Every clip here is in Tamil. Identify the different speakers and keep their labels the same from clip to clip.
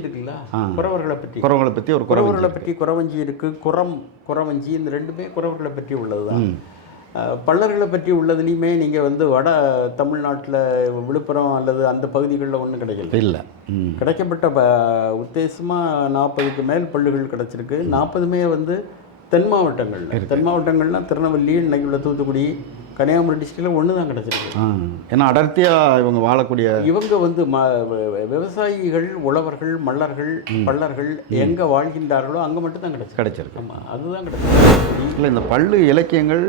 Speaker 1: இருக்குல்ல
Speaker 2: ஆ.
Speaker 1: குறவர்களை பற்றி
Speaker 2: குறவங்களை பற்றி ஒரு குறவஞ்சி
Speaker 1: குறவர்களை பற்றி குறவஞ்சி இருக்கு. குறம் குறவஞ்சி இந்த ரெண்டுமே குறவர்களை பற்றி உள்ளதுதான். பல்லர்களை பற்றி உள்ளதுலையுமே நீங்கள் வந்து வட தமிழ்நாட்டில் விழுப்புரம் அல்லது அந்த பகுதிகளில் ஒன்றும் கிடைக்கல.
Speaker 2: இல்லை.
Speaker 1: கிடைக்கப்பட்ட ப உத்தேசமாக நாற்பதுக்கு மேல் பள்ளுகள் கிடச்சிருக்கு. நாற்பதுமே வந்து தென் மாவட்டங்கள்ல. தென் மாவட்டங்கள்னா திருநெல்வேலி இன்னைக்கு உள்ள தூத்துக்குடி கன்னியாகுமரி டிஸ்ட்ரிக்டில் ஒன்று தான் கிடச்சிருக்கு.
Speaker 2: ஏன்னா அடர்த்தியாக இவங்க வாழக்கூடிய
Speaker 1: இவங்க வந்து ம விவசாயிகள் உழவர்கள் மல்லர்கள் பல்லர்கள் எங்கே வாழ்கின்றார்களோ அங்கே மட்டும் தான் கிடச்சிருக்கு.
Speaker 2: கிடைச்சிருக்கு.
Speaker 1: ஆமாம் அதுதான் கிடச்சிருக்கு.
Speaker 2: இல்லை இந்த பள்ளு இலக்கியங்கள்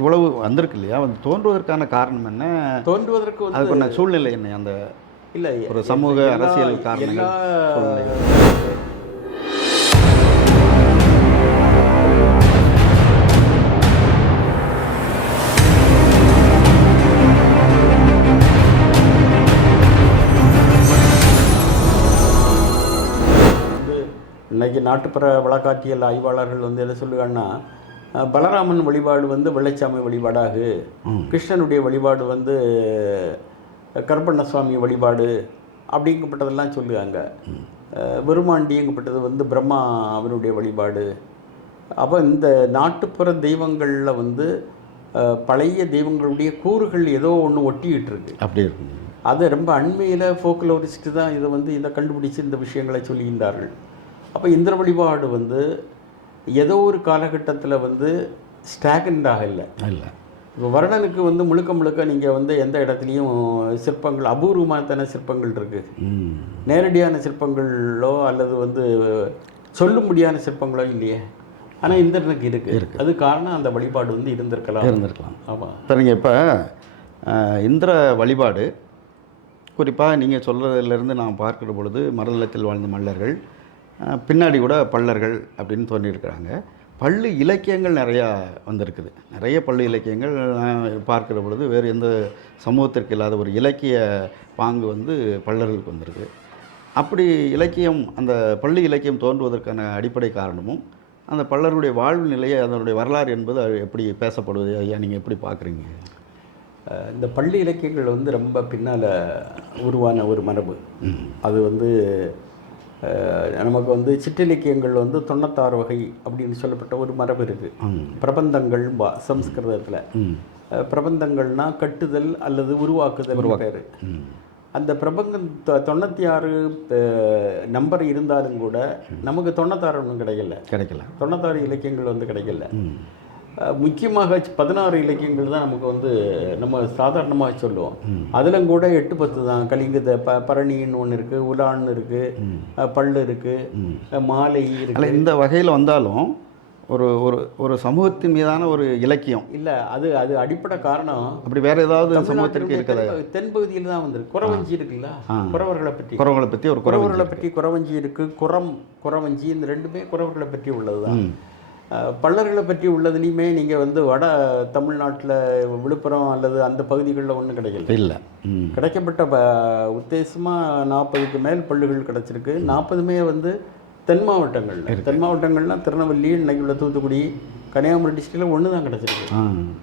Speaker 2: இவ்வளவு வந்திருக்கு இல்லையா? வந்து தோன்றுவதற்கான காரணம் என்ன?
Speaker 1: தோன்றுவதற்கு
Speaker 2: அதுக்கான சூழ்நிலை என்ன? அந்த
Speaker 1: இல்லை
Speaker 2: ஒரு சமூக அரசியல் காரணங்கள்,
Speaker 1: இன்னைக்கு நாட்டுப்புற வழக்காட்டியல் ஆய்வாளர்கள் வந்து என்ன சொல்லுவாங்கன்னா பலராமன் வழிபாடு வந்து வெள்ளைச்சாமி வழிபாடாகு. கிருஷ்ணனுடைய வழிபாடு வந்து கருப்பண்ணசுவாமி வழிபாடு அப்படிங்கப்பட்டதெல்லாம் சொல்லுவாங்க. அஹ், பெருமாண்டிங்கப்பட்டது வந்து பிரம்மா அவனுடைய வழிபாடு. அப்போ இந்த நாட்டுப்புற தெய்வங்களில் வந்து பழைய தெய்வங்களுடைய கூறுகள் ஏதோ ஒன்று ஒட்டிக்கிட்டு இருக்கு
Speaker 2: அப்படி இருக்கும்
Speaker 1: அது ரொம்ப அண்மையில் ஃபோக்கலோரிஸ்ட் தான் இதை வந்து இதை கண்டுபிடிச்சு இந்த விஷயங்களை சொல்லுகின்றார்கள் அப்போ இந்திர வழிபாடு வந்து ஏதோ ஒரு காலகட்டத்தில் வந்து ஸ்டாகண்ட் ஆகலை
Speaker 2: இல்லை.
Speaker 1: இப்போ வருடனுக்கு வந்து முழுக்க முழுக்க நீங்கள் வந்து எந்த இடத்துலையும் சிற்பங்கள் அபூர்வமான சிற்பங்கள் இருக்குது நேரடியான சிற்பங்களோ அல்லது வந்து சொல்லும்படியான சிற்பங்களோ இல்லையே. ஆனால் இந்திரனுக்கு இருக்குது அது காரணம் அந்த வழிபாடு வந்து இருந்திருக்கலாம்.
Speaker 2: இருந்திருக்கலாம்.
Speaker 1: ஆமாம்
Speaker 2: சரிங்க இப்போ இந்திர வழிபாடு குறிப்பாக நீங்கள் சொல்கிறதுலேருந்து நான் பார்க்கிற பொழுது மருதளத்தில் வாழ்ந்த மல்லர்கள் பின்னாடி கூட பல்லர்கள் அப்படின்னு தோன்றியிருக்கிறாங்க. பள்ளு இலக்கியங்கள் நிறையா வந்திருக்குது. நிறைய பள்ளு இலக்கியங்கள் பார்க்கிற பொழுது வேறு எந்த சமூகத்திற்கு இல்லாத ஒரு இலக்கிய பாங்கு வந்து பல்லர்களுக்கு வந்திருக்கு அப்படி இலக்கியம் அந்த பள்ளி இலக்கியம் தோன்றுவதற்கான அடிப்படை காரணமும் அந்த பல்லருடைய வாழ்வு நிலையை அதனுடைய வரலாறு என்பது எப்படி பேசப்படுவது ஐயா நீங்கள் எப்படி பார்க்குறீங்க?
Speaker 1: இந்த பள்ளி இலக்கியங்கள் வந்து ரொம்ப பின்னால் உருவான ஒரு மரபு. அது வந்து நமக்கு வந்து சிற்றிலக்கியங்கள் வந்து தொண்ணூத்தாறு வகை அப்படின்னு சொல்லப்பட்ட ஒரு மரபு இருக்குது பிரபந்தங்கள் பா சம்ஸ்கிருதத்தில். பிரபந்தங்கள்னா கட்டுதல் அல்லது உருவாக்குதல் பேர். அந்த பிரபந்தம் தொண்ணூற்றி ஆறு நம்பர் இருந்தாலும் கூட நமக்கு தொண்ணூத்தாறு ஒன்றும் கிடைக்கல.
Speaker 2: கிடைக்கல.
Speaker 1: தொண்ணூத்தாறு இலக்கியங்கள் வந்து கிடைக்கல. முக்கியமாக பதினாறு இலக்கியங்கள் தான் நமக்கு வந்து நம்ம சாதாரணமாக சொல்லுவோம். அதிலும் கூட எட்டு பத்து தான். கலிங்கத ப பரணின்னு ஒன்று இருக்குது உலான்னு இருக்குது பல்லு இருக்குது மாலை இருக்குது
Speaker 2: இந்த வகையில் வந்தாலும் ஒரு ஒரு ஒரு சமூகத்தின் மீதான ஒரு இலக்கியம்.
Speaker 1: இல்லை அது அது அடிப்படை காரணம்.
Speaker 2: அப்படி வேற ஏதாவது சமூகத்திற்கு இருக்குதா?
Speaker 1: தென்பகு- தென்பகுதியில் தான் வந்திருக்கு. குறவஞ்சி இருக்குல்ல குறவர்களை பற்றி.
Speaker 2: குறவங்களை பற்றி ஒரு
Speaker 1: குறவர்களை பற்றி குறவஞ்சி இருக்கு குறம் குறவஞ்சி இந்த ரெண்டுமே குறவர்களை பற்றி உள்ளதுதான்.
Speaker 2: ம்.
Speaker 1: அஹ், பல்லர்களை பற்றி உள்ளதுலையுமே நீங்கள் வந்து வட தமிழ்நாட்டில் விழுப்புரம் அல்லது அந்த பகுதிகளில் ஒன்றும் கிடைக்கல.
Speaker 2: இல்லை.
Speaker 1: கிடைக்கப்பட்ட ப உத்தேசமாக நாற்பதுக்கு மேல் பள்ளுகள் கிடச்சிருக்கு. நாற்பதுமே வந்து தென் மாவட்டங்கள்ல. தென் மாவட்டங்கள்னா திருநெல்வேலி இன்னைக்கு உள்ள தூத்துக்குடி கன்னியாகுமரி டிஸ்ட்ரிக்டில் ஒன்று தான் கிடச்சிருக்கு.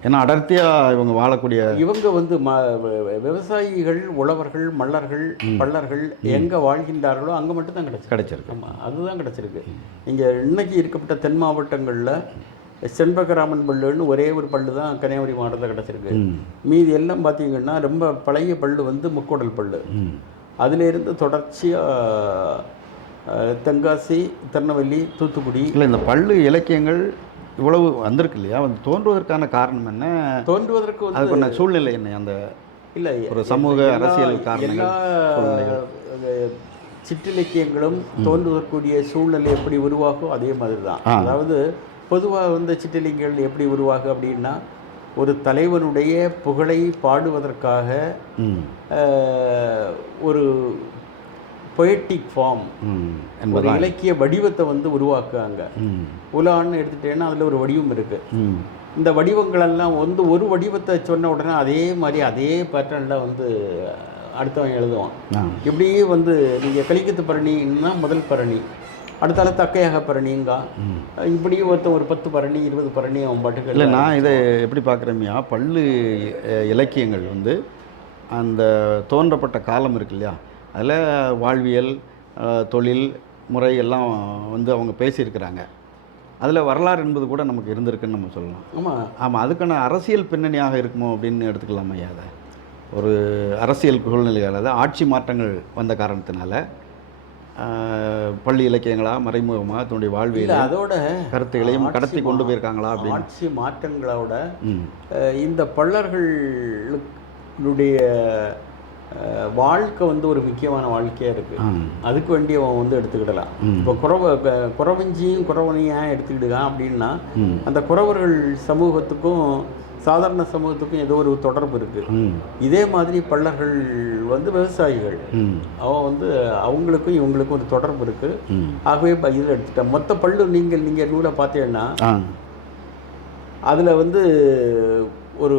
Speaker 2: ஏன்னா அடர்த்தியாக இவங்க வாழக்கூடிய
Speaker 1: இவங்க வந்து ம விவசாயிகள் உழவர்கள் மல்லர்கள் பல்லர்கள் எங்கே வாழ்கின்றார்களோ அங்கே மட்டும் தான் கிடச்சிருக்கு.
Speaker 2: கிடைச்சிருக்கு.
Speaker 1: ஆமாம் அதுதான் கிடச்சிருக்கு. இங்கே இன்னைக்கு இருக்கப்பட்ட தென் மாவட்டங்களில் செண்பகராமன் பல்லுன்னு ஒரே ஒரு பல்லு தான் கன்னியாகுமரி மாவட்டத்தில் கிடச்சிருக்கு. மீதி எல்லாம் பார்த்தீங்கன்னா ரொம்ப பழைய பல்லு வந்து முக்கோடல் பல்லு அதிலிருந்து தொடர்ச்சியாக தென்காசி திருநெல்வேலி தூத்துக்குடி
Speaker 2: இல்லை இந்த பள்ளு இலக்கியங்கள் இவ்வளவு வந்திருக்கு இல்லையா வந்து தோன்றுவதற்கான காரணம் என்ன?
Speaker 1: தோன்றுவதற்கு
Speaker 2: அதுக்கான சூழ்நிலை என்ன? அந்த
Speaker 1: இல்லை
Speaker 2: ஒரு சமூக அரசியல் காரணங்கள்,
Speaker 1: சிற்றிலக்கியங்களும் தோன்றுவதற்குரிய சூழ்நிலை எப்படி உருவாகும் அதே மாதிரி தான். அதாவது பொதுவாக வந்து சிற்றிலக்கியங்கள் எப்படி உருவாகும் அப்படின்னா ஒரு தலைவனுடைய புகழை பாடுவதற்காக ஒரு பொயட்டிக் ஃபார்ம் ஒரு இலக்கிய வடிவத்தை வந்து உருவாக்குறாங்க.
Speaker 2: ம்.
Speaker 1: உலான்னு எடுத்துட்டேன்னா அதில் ஒரு வடிவம் இருக்குது இந்த வடிவங்களெல்லாம் வந்து ஒரு வடிவத்தை சொன்ன உடனே அதே மாதிரி அதே பேட்டர்னில் வந்து அடுத்தவன் எழுதுவான். இப்படியே வந்து நீங்கள் கலிக்கத்து பரணின்னா முதல் பரணி அடுத்தால தக்கையாக பரணிங்க? இப்படியே ஒருத்தன் ஒரு பத்து பரணி இருபது பரணி அவன் பாட்டுக்கு
Speaker 2: இல்லை நான் இதை எப்படி பார்க்குறேன்யா பள்ளு அஹ், இலக்கியங்கள் வந்து அந்த தோன்றப்பட்ட காலம் இருக்கு இல்லையா? அதில் வாழ்வியல் தொழில் முறை எல்லாம் வந்து அவங்க பேசியிருக்கிறாங்க. அதில் வரலாறு என்பது கூட நமக்கு இருந்திருக்குன்னு நம்ம சொல்லலாம்.
Speaker 1: ஆமாம்
Speaker 2: ஆமாம் அதுக்கான அரசியல் பின்னணியாக இருக்குமோ அப்படின்னு எடுத்துக்கலாமா ஐயா அதை? ஒரு அரசியல் சூழ்நிலையால் அதாவது ஆட்சி மாற்றங்கள் வந்த காரணத்தினால பள்ளி இலக்கியங்களா மறைமுகமாக தன்னுடைய வாழ்வியல்
Speaker 1: அதோட
Speaker 2: கருத்துகளையும்
Speaker 1: ஆட்சி
Speaker 2: கடத்தி கொண்டு போயிருக்காங்களா அப்படின்னு.
Speaker 1: ஆட்சி மாற்றங்களோட இந்த பள்ளர்களுடைய வாழ்க்கை வந்து ஒரு முக்கியமான வாழ்க்கையாக இருக்குது அதுக்கு வேண்டி அவன் வந்து எடுத்துக்கிடலாம். இப்போ குறவ குறவஞ்சியும் குறவனையும் எடுத்துக்கிடுகான் அப்படின்னா அந்த குறவர்கள் சமூகத்துக்கும் சாதாரண சமூகத்துக்கும் ஏதோ ஒரு தொடர்பு இருக்குது இதே மாதிரி பள்ளர்கள் வந்து விவசாயிகள். அவன் வந்து அவங்களுக்கும் இவங்களுக்கும் ஒரு தொடர்பு இருக்குது ஆகவே இதில் எடுத்துட்டேன் மொத்த பள்ளு நீங்கள் நீங்கள் நூலை பார்த்தீங்கன்னா அதில் வந்து ஒரு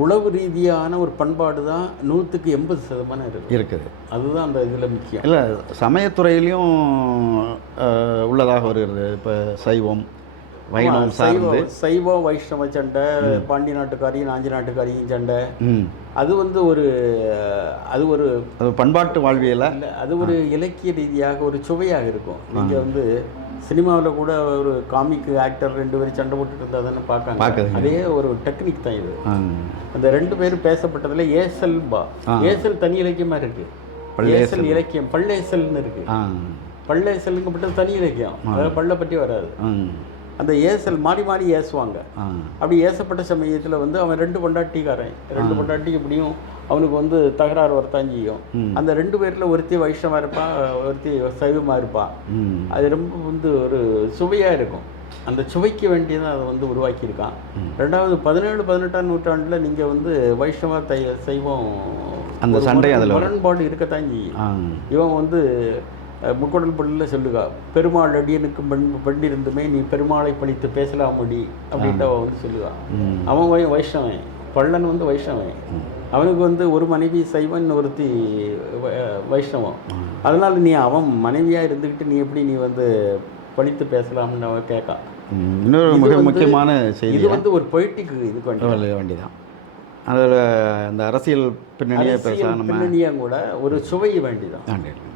Speaker 1: உளவு ரீதியான ஒரு பண்பாடு தான் நூற்றுக்கு எண்பது சதமானம் இருக்குது.
Speaker 2: இருக்குது.
Speaker 1: அதுதான் அந்த இதில் முக்கியம்.
Speaker 2: இல்லை சமயத்துறையிலையும் உள்ளதாக வருகிறது. இப்போ சைவம் வைணவம்
Speaker 1: ஆமா, சைவ
Speaker 2: சார்ந்து.
Speaker 1: சைவ வைஷ்ணவ சண்டை பாண்டி நாட்டுக்காரியும் நாஞ்சி நாட்டுக்காரியும் சண்டை. அது வந்து ஒரு அது ஒரு
Speaker 2: பண்பாட்டு வாழ்வியலை
Speaker 1: இல்ல, அது ஒரு இலக்கிய ரீதியாக ஒரு சுவையாக இருக்கும். நீங்கள் வந்து சினிமாவில் கூட ஒரு காமிக் ஆக்டர் ரெண்டு பேரும் சண்டை போட்டுட்டு இருந்தால் தானே பார்க்காங்க. அதே ஒரு டெக்னிக் தான் இது. அந்த ரெண்டு பேரும் பேசப்பட்டதுல ஏசல் பா. ஏசல் தனி இலக்கியமா இருக்கு. ஏசல் இலக்கியம் பள்ளேசல்னு இருக்கு.
Speaker 2: ஆ.
Speaker 1: பள்ளேசலுங்கப்பட்டது தனி இலக்கியம். அதாவது பள்ள பற்றி வராது. அந்த ஏசல் மாறி மாறி ஏசுவாங்க. அப்படி ஏசப்பட்ட சமயத்தில் வந்து அவன் ரெண்டு பொண்டாட்டிக்காரன். ரெண்டு பொண்டாட்டி எப்படியும் அவனுக்கு வந்து தகராறு வரத்தான் செய்யும். அந்த ரெண்டு பேரில் ஒருத்தி வைஷ்ணவா இருப்பான் ஒருத்தி சைவமாக இருப்பான் அது ரொம்ப வந்து ஒரு சுவையாக இருக்கும். அந்த சுவைக்கு வேண்டியதான் அதை வந்து உருவாக்கியிருக்கான். ரெண்டாவது பதினேழு பதினெட்டாம் நூற்றாண்டில் நீங்கள் வந்து வைஷ்ணவ தை சைவம்
Speaker 2: அந்த சண்டை அதுல.
Speaker 1: முரண்பாடு இருக்கத்தான் செய்யும். இவன் வந்து முக்குடல் பள்ளியில் சொல்லுகா பெருமாள் அடியனுக்கு பெண் பெண்டிருந்துமே நீ பெருமாளை பழித்து பேசலாமடி அப்படின்ட்டு அவன் வந்து சொல்லுவான் அவன் வைஷ்ணவன். பள்ளன் வந்து வைஷ்ணவன். அவனுக்கு வந்து ஒரு மனைவி சைவன் ஒருத்தி வைஷ்ணவம். அதனால நீ அவன் மனைவியாக இருந்துக்கிட்டு நீ எப்படி நீ வந்து பழித்து பேசலாம்னு அவன் கேட்கான்.
Speaker 2: இன்னொரு மிக முக்கியமான செய்தி
Speaker 1: இது வந்து ஒரு பொய்ட்டிக்கு இதுக்கு வேண்டி
Speaker 2: வேண்டிதான். அதில் அந்த அரசியல் பின்னணியை பேச
Speaker 1: பின்னணியாக கூட ஒரு சுவை வேண்டிதான்.
Speaker 2: வேண்டியது